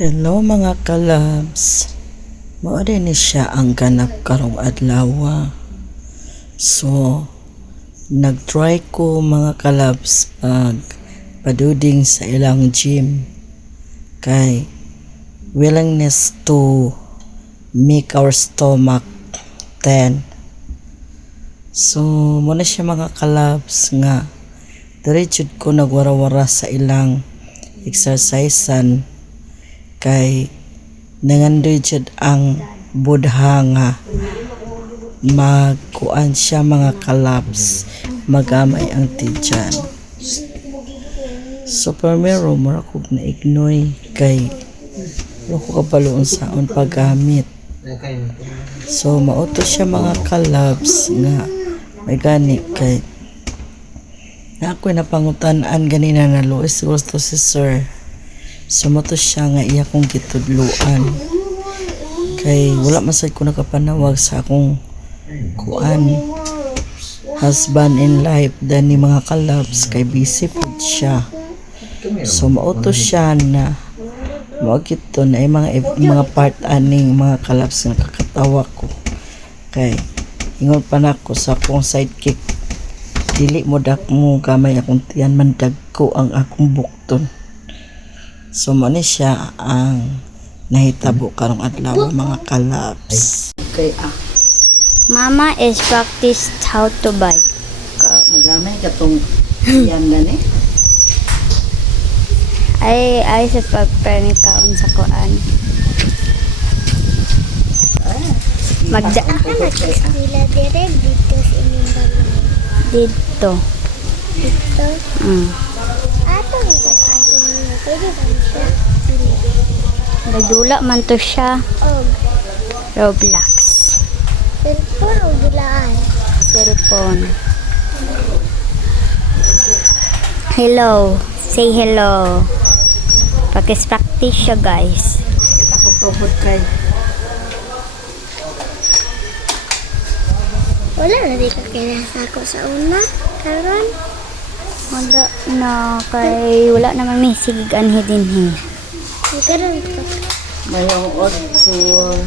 Hello mga kalabs. Mao din ni siya ang ganap karong adlaw. So, nagtry ko mga kalabs pag paduding sa ilang gym kay willingness to make our stomach 10. So, muna siya mga kalabs nga diretso ko nagwara-wara sa ilang exercisean kay nangandoy jud ang budha nga magkuan siya mga kalabs, magamay ang tidyan. So primero mura ko na ignoy kay ko kabaloon saon paggamit. So mauto siya mga kalabs nga may gani kay na ako'y napangutan-an ganina na Luis gusto si sir. Sumato siya nga iya kong gitudluan kay wala masay ko nakapanawag sa akong kuan husband in life dan ni mga kalabs kay busy po siya. So mauto siya na magito na mga part aning mga kalabs nga kakatawa ko kay ingon pa nako sa akong sidekick dili mo dak mo kamay akong tiyan mandag ko ang akong bukton. So mo ni siya ang nahitabo karong adlaw mga kalabs. Okay Mama is practiced how to bike. Magamay ka tong yan gani. Ay sa pagpremi kaon sa kuan. Magda Sila direct dito sa inyong balay. dito. Dito? Ato rin sa kasi niya. Pwede ba siya? Nagdula man to siya. Oh, Roblox. cellphone o gulaan? Cellphone. Hello. Say hello. Practice siya guys. Kita ko tubod kay Wala na di ka kinasa ko sa una. Karon? Wala na kay wala naman may sigigan hidin. Karon ka. mayong odor.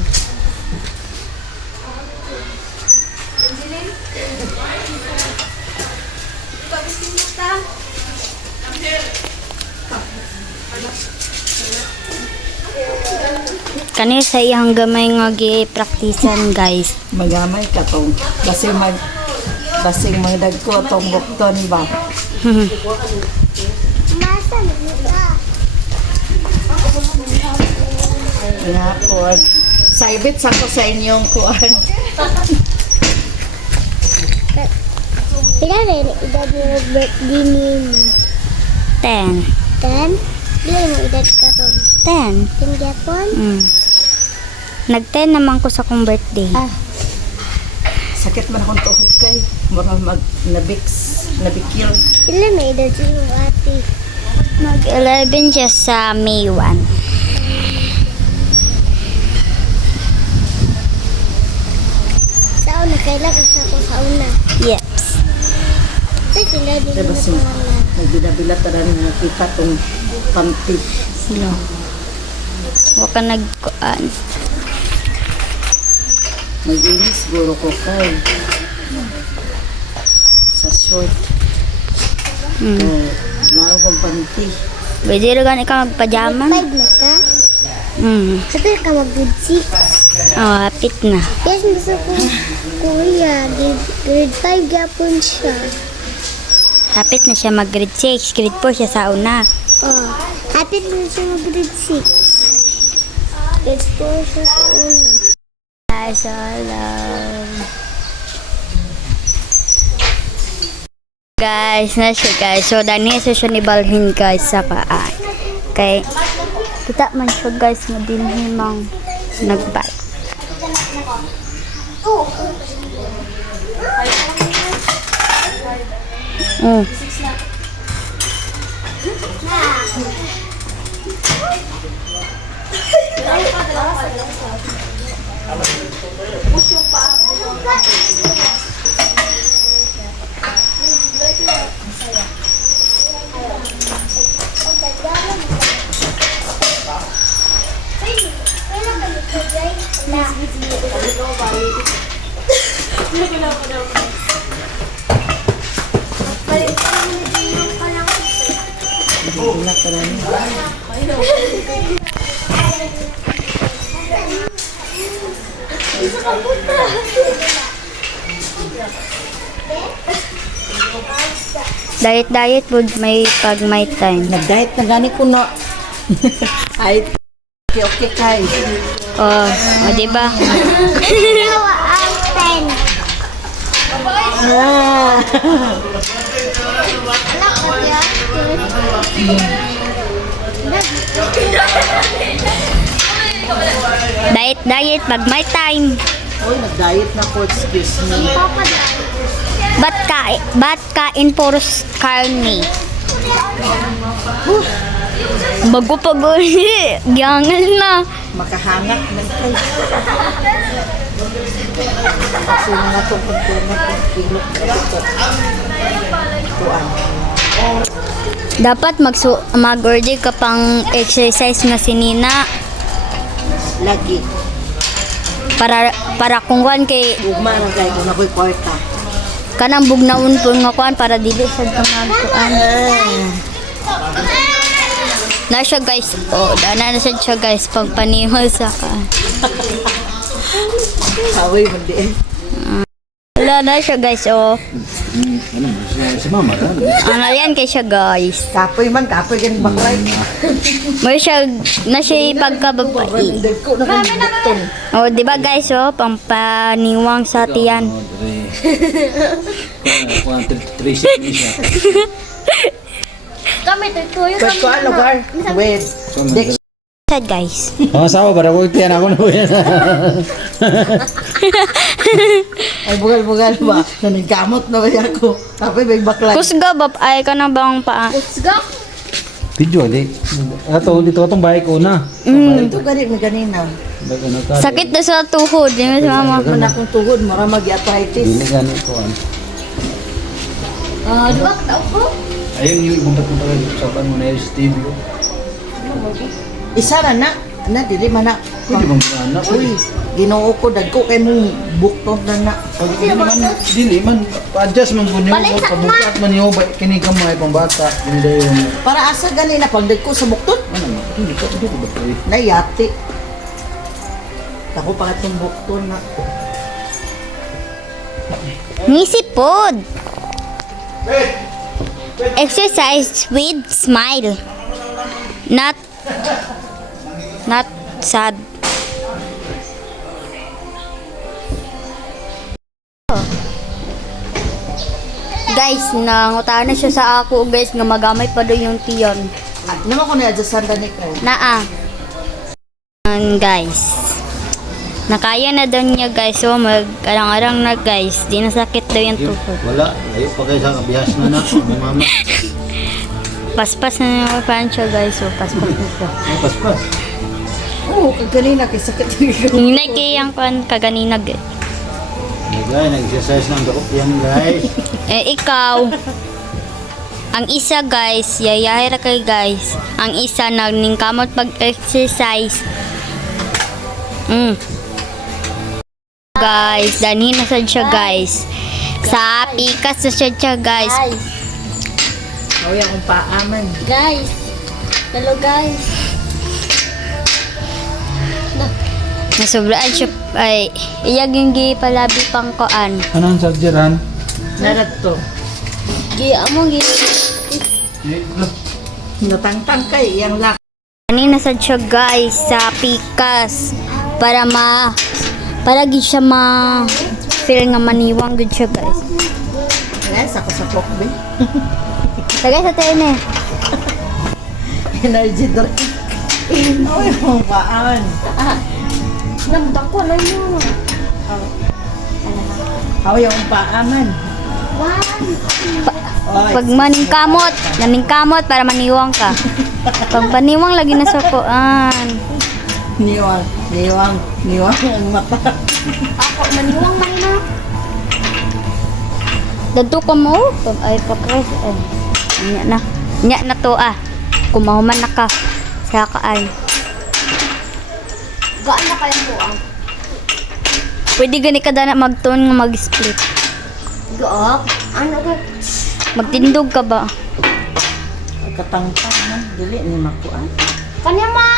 Kani sa iyang gamay nga gi-praktisan guys. Magamay ka tong basing magdag ko tong bukton ba. Masa na ka? Nga po. Saibit sa ko sa inyong kuan. Pila rin edad mo birthday ni mo? 10. 10? Pila mo edad ka ron? 10. Yung Japon? Nag-10 naman ko sa kong birthday. Sakit man akong tuhod kay mura nabikil. Pila may edad sa iyong ate? Mag-11 siya sa May 1. Sa una, kailangan sa ako sa una. Yeps. Sa sila din Diba mo si pangalan. nagbila-bila taran nga kita tong panty. Sino? Huwag ka nagkuan. Mag-inis siguro ko kay sa short. Naroon kong panty. Pwede rin gani ka magpajaman? 5 na ka? Sabi ka mag-grade 6. Oh, hapit na. Yes, gusto ko. Kuya, grade 5 Japon siya. Hapit na siya mag-grade 6. Grade 4 siya sa una. Oh, happy na siya mag-grade 6. Grade 4 siya sa una. Guys, guys, na siya guys. So, dani siya ni Balhin guys sa paan. Kay, kita man siya guys, madinhin mang nagbike. Diet food may pag may time. Nag-diet na gani ko na. Ay, okay, kay. Oh, di ba? Dalawa ang 10. Ah. Anak ko yan. Diet pag may time. Oy, nag-diet na ko, excuse me. Ba't kain puro karne? Bago pag giyangan na. Makahangak ng kay. Kasi nga itong pagtunag ng kilok na ito. Tuan. Dapat mag-order ka pang exercise nga sinina Lagi. para kung kuan kay Ugma na kay kung ako'y kwarta. kanang bugnaon po nga kuan para dili sa kamagkuan. Na siya guys. Oh, dana na siya guys pag panihol sa ka. Saway mo di. Wala na siya guys. Oh. Si mama kan. Ano yan kay siya guys. Kapoy man, kapoy kang baklay. May siya na siya pagkababae. Hindi ko na kang bukton. Oh, di ba guys, oh, pampaniwang sa tiyan. Kuan 36 ni siya. Kami, tuyo But ko ano, Gar? Wait. Dex. Sad guys. Oh, sawa para ko tiyan ako na po yan. Ay, bugal-bugal ba? Nanagkamot na ba ako? Kapoy may baklay. Kusga bab ay ka na bang paa? Kusga. Video di. Ato dito atong bahay ko na. Ito ganit mo ganina. Ano ka? Sakit na sa tuhod, di ba si mama? Kung akong tuhod, mara mag-arthritis. Dili gani ko an. Dua ka tao ko? Ayun yung ibang punta ka sa pan mo na yung studio. Isa ra na. Na, dili man na. Pwede bang anak? Uy, ginoo ko, dagko kay mong bukton na na. Dili man adjust man kun yung pabukat man yung kini ka mga pambata. Hindi yung Para asa ganina, pag dagko sa bukton, ano hindi ko ba pwede. nayati. Ako pa itong bukton na. Nisipod. Exercise with smile. Not sad. Guys, nangutaan na siya sa ako guys nga magamay pa do yung tiyon. Naman ko na-adjustan na ni ko. Naa. Guys. Nakaya na daw niya guys. So mag-arang-arang na guys. Di nasakit daw yung tuhod. Wala, ayo pa kayo sa kabihas na na mama. Paspas na yung pancho guys. So paspas na siya. Ay paspas. Oo, kag ganina, kay sakit ko. Hinay kay yung kaganinag eh. Guys, nag-exercise ng group yan guys. Eh ikaw. Ang isa guys, yayahe ra kay guys. Ang isa nagningskamot pag-exercise. Guys, dani na sad siya guys. Sa pikas na siya guys. Awi akong paaman. Guys. Hello guys. Nasobraan siya ay iyag yung gipalabi pang koan. Anong sarjeran? Narat to. Amo gi. Natangtang kay, iyang lak. Dani na sad siya guys sa pikas para gid siya ma feel nga maniwang gud siya guys. Guys, ako sa pokbe. Tagay sa tayo na. Energy drink. Awi akong paaman. Namutak ko na yun. Awi akong paaman. Oy, Pag naningkamot para maniwang ka. Pag maniwang lagi na sa koan. niwang ang mata. Ako maniwang man na. Dadto ka mo ay papres ay. Nya na to ah. Kumahuman na ka sa kaan. Gaan na kayo po ang. Pwede gani ka na magtuon nga mag-split. Go. Ano ka? Magtindog ka ba? Katangtang man, dili ni makuan. Kanya ma.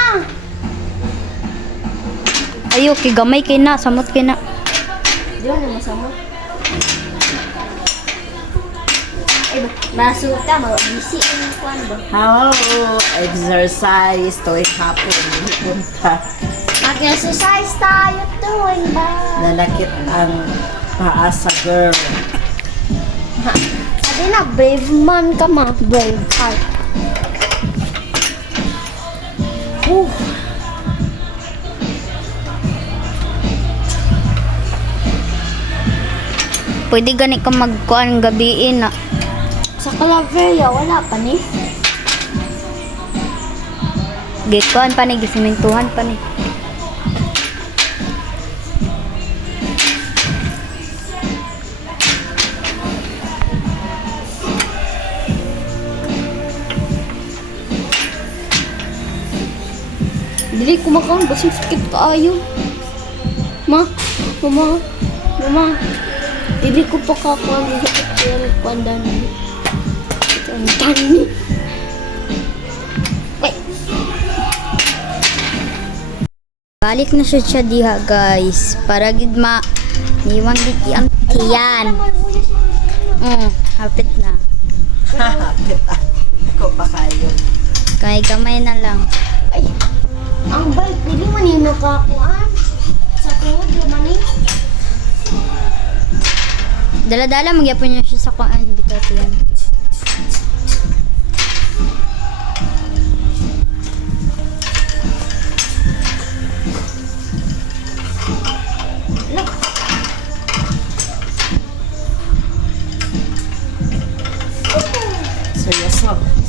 Ayo, kay gamay kay na, samot kay na. Di ba naman sama? Ay ba? Masuta, mag-busy ang kuwan ba? How exercise tuwing hapon punta. Mag-exercise tayo tuwing ba? Nanakit ang paa sa girl. Sabi na, brave man ka ma. Brave heart. Pwede gani ka magkuan gabiin na. Sa Calaveria, wala pa ni. Gikuan pa ni, gisimentuhan pa ni. Dili kumakaon, basing sakit kaayo. Mama. Dili ko pa kakuan sa sakit pandan. Ang tani. Balik na siya diha guys. Para gid ma niwang di ang tiyan. Hapit na. Hahapit ako pa kayo. Kay gamay na lang. Ay, ang balik, hindi man yung nakakuan. Sa tuhod, naman eh. Dala-dala magyapon niya siya sa kuan dito tiyan.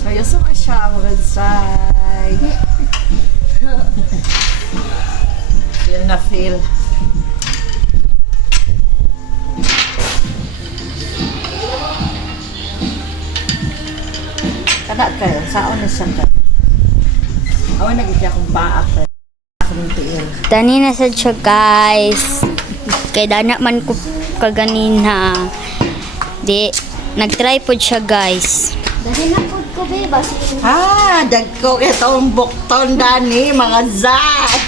Seryoso ka siya, Mansay. Feel na feel. Kada kayo, saan na siya ka? Awan nagigya akong baak. Akong tiil. Dani na sad siya guys. Kay dana man ko kaganina. Di nagtry pod siya guys. Dahil na food ko, babe. Basi, Dagko itong bukton, Dani, mga zay.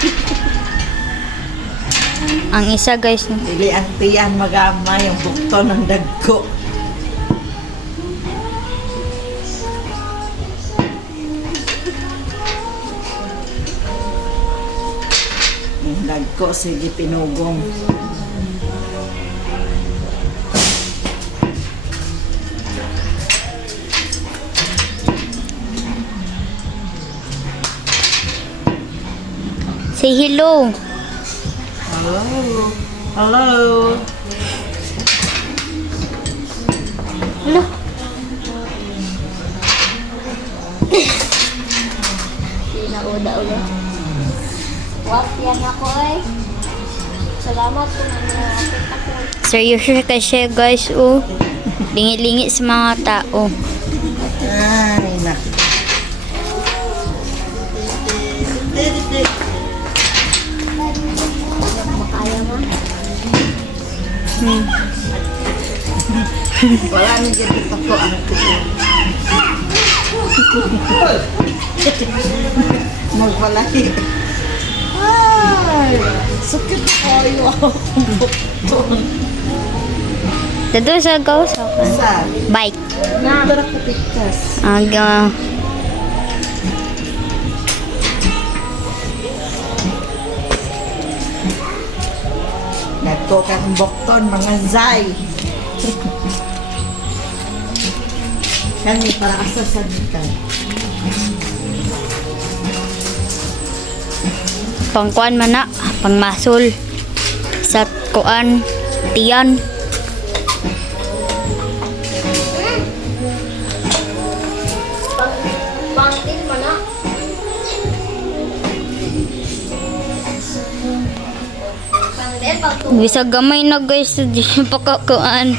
Ang isa guys, Dili ang tiyan magamay, yung bukton ng dagko. Yung dagko, sige pinugong. say hello. Hello. Hello. Ano? Pinauda-uda. What? Yan ako eh. Salamat kung ano ako. Seryoso kasi guys, oh. Lingi-lingi sa mga tao. Ay, nak. Makaya nga. Wala nang dito ko ang magpalaki. Ay, sakit kayo akong bukton. Dito sa gawas ako. Sa, Bike. nabara ko pikas. Aga. Nagko kang bukton, mga zay. Kani para asa sa dito. Pangkuan man na, pangmasol. Sa kuan, tiyan. Pangtin mo na. Pangtin, pangtin. Bisa gamay na guys, di siya pakakuan.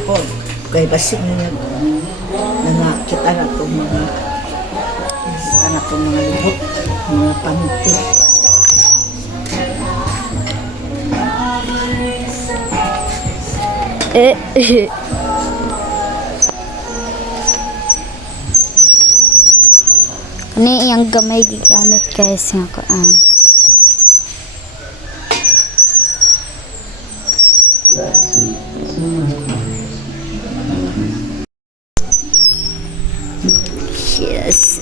Ako, kay basig na nga. Kita na itong mga lubot, mga panty. Eh. Ano yung gamay gigamit guys nga kuan. Yes.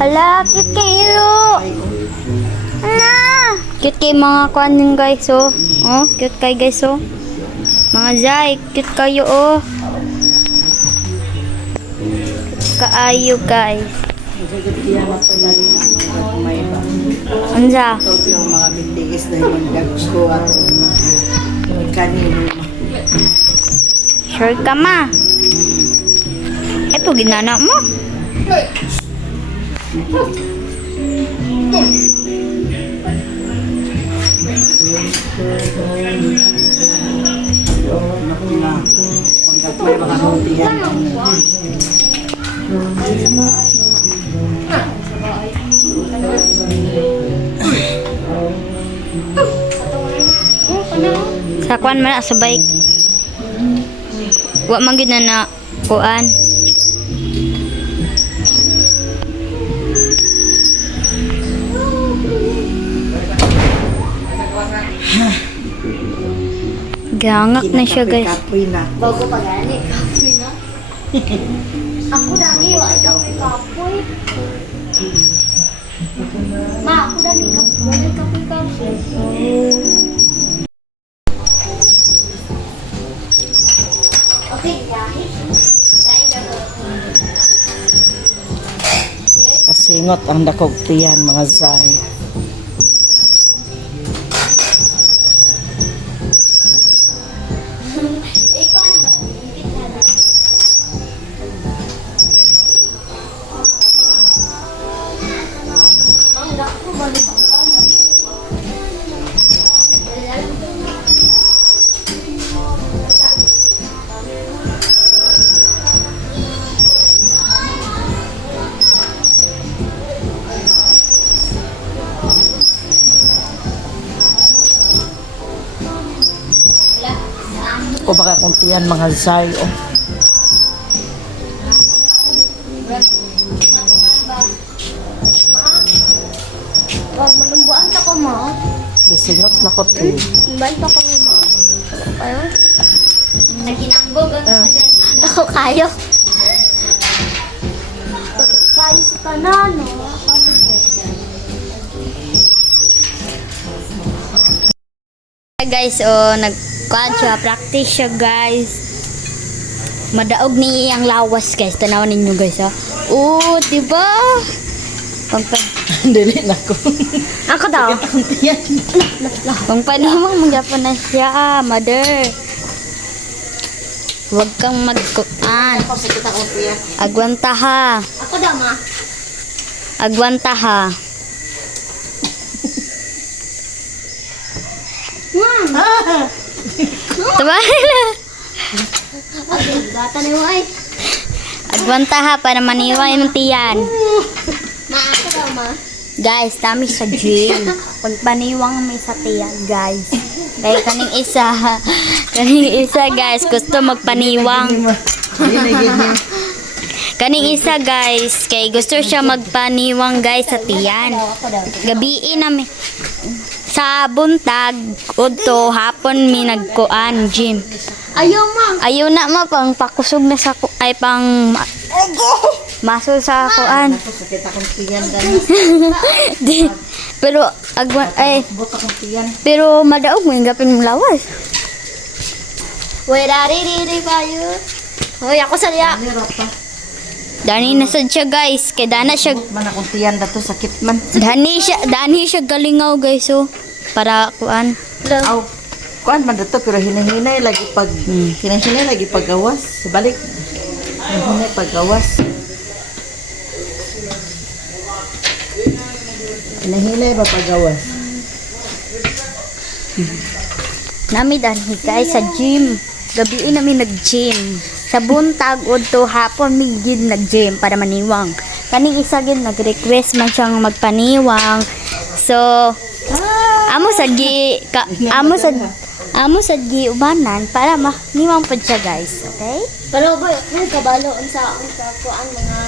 Hala, cute kayo. Hala. Cute kay mga kuan din guys, oh. Oh, cute kay guys, oh. Mga zay, cute kayo, oh. Kaayo guys. Anza? Yung mga bintigis na yung dagsko at kanino. Sure ka ma? Eh, po ginana mo. May mga huntihan. Sa kuan man sa bike. Wa man gid na kuan. Gangak na siya guys. Kapoy na. Bago pa gani, kapoy na. Ako dami, wala kapoy kapoy. Ma, ako dami kapoy kapoy. Okay, guys. Kasingot ang dakog tiyan mga zay. Ko baka kung tiyan mga zay. Oh. Wag manumbuan ka ko, ma. Gisingot na ko ti. Ba't pa ko, ma? Kayo? Naginambog ang ako kayo. Kayo sa tanan, no? Guys, oh, nag-kuan siya, practice siya guys. Madaog ni ang lawas guys, tanawan ninyo guys ha. Oh, diba? Pagpad. Dili na ko. Ako daw. Pangpanimang magyapon na siya, mother. Huwag kang magkuan. Sakit ako tiyan. Agwanta ha. Ako daw, ma. Agwanta ha. Diba? Gata na yung ay. Agwanta ha para maniway ng tiyan. Ma, ako daw, ma. Guys, kami sa gym. Pagpaniwang may sa tiyan, guys. Kaya kaning isa guys, gusto magpaniwang. Kaning isa guys, kay gusto siya magpaniwang guys sa tiyan. Gabiin namin. Sa buntag, udto, hapon mi nagkuan gym. Ayaw, ma. Ayaw na ma, pang pakusog na sa ay pang maso sa kuan. Sakit akong tiyan dan. Pero agwan ay Bot akong tiyan. pero madaog mo yung gapin mong lawas. Uy, rari pa yun. Uy, ako sa liya. Nira pa. Dani na sad siya guys, kay dana siya Man akong tiyan dato sakit man. dani siya galingaw guys oh. Para kuan. Aw. Kuan man dato pero hinahinay lagi pag hinahinay lagi paggawas. Balik. Hinahinay paggawas. Hinahinay ba paggawas? Nami dani guys sa gym. Gabi namin nag-gym. Sa buntag udto hapon mi gid nag-gym para maniwang. kaning isa gid nag-request man siyang magpaniwang. So, amo sad gi ubanan para niwang pud siya, guys. Okay? Pero boy, may kabalo sa kuan mga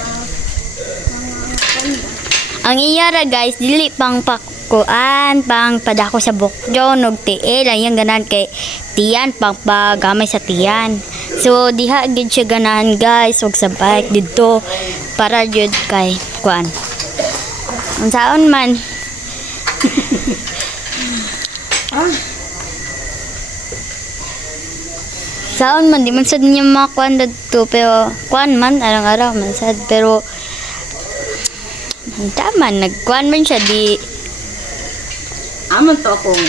Ang iyara, guys, dili pang pakuan, pang padako sa bukyo, nog tiil, ayang ganan kay tiyan, pang pagamay sa tiyan. So, diha gid siya ganahan, guys, wag sa bike dito para jud kay kuan. Unsaon man. Saon man, di man sad niya makuan dito, pero kuan man, arang-araw man sad, pero tama, nagkuan man siya, di Aman to akong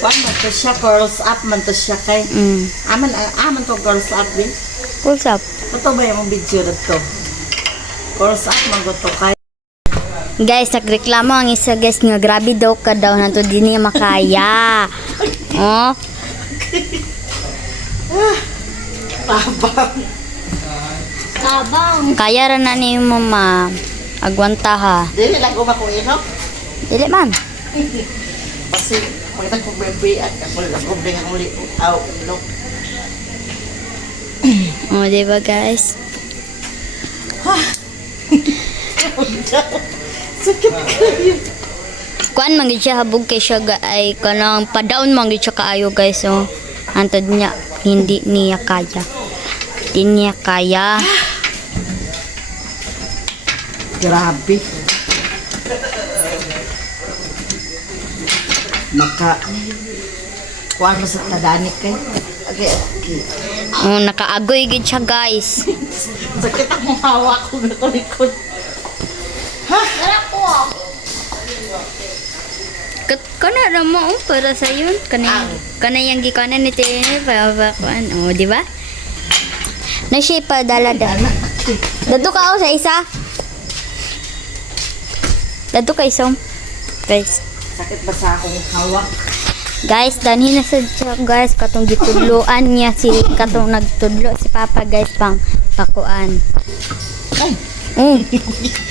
kuan man to siya, girls up man to siya kay. Aman to girls up din. usap. Ito ba yung video na to? Girls up man to kay. Guys, nagreklamo ang isa, guys, nga grabe daw ka daw, nanto di niya makaya. Oh, tabang. kaya ra na ni mo ma agwanta ha. Dili lang umakuin, no? Dili man. Kasi makita ko bebe at ako lang problema ang uli. Aw, no. Oh, di ba, guys? Sakit kayo. Kuan man gid siya habog kay siya ay kanang padaon man gid siya kaayo, guys. So, antod niya hindi niya kaya. Hindi niya kaya. Grabe. Maka kuan mo sa tadanik kay. Okay, okay. Oh, nakaagoy gid siya, guys. Sakit ang hawak ko na likod. Dara ko. Kana ra mo para sa yun. Kana yang gikanan ni Tene pa kuan. Oh, di ba? Na siya pa dala. Dado ka sa isa. Dado ka isom. Guys. Sakit ba sa akong hawak? Guys, danhin na sa siya, guys, katong gitudloan niya si katong nagtudlo si Papa, guys, pang pakuan.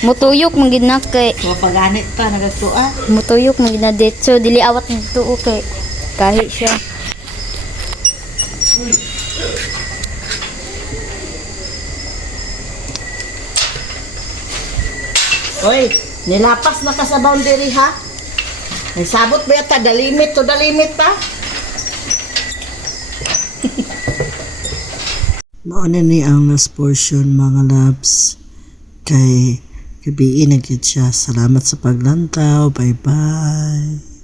Mutuyok man gid na kay Mapaganit pa nagagtua. mutuyok man gid na dito. So dili awat nito kay kahit siya. Oy, nilapas na ka sa boundary ha? Nagsabot ba yata? The limit to the limit pa? Mauna ni ang last portion mga loves. Kay gabiin na gid siya. Salamat sa paglantaw. Bye bye.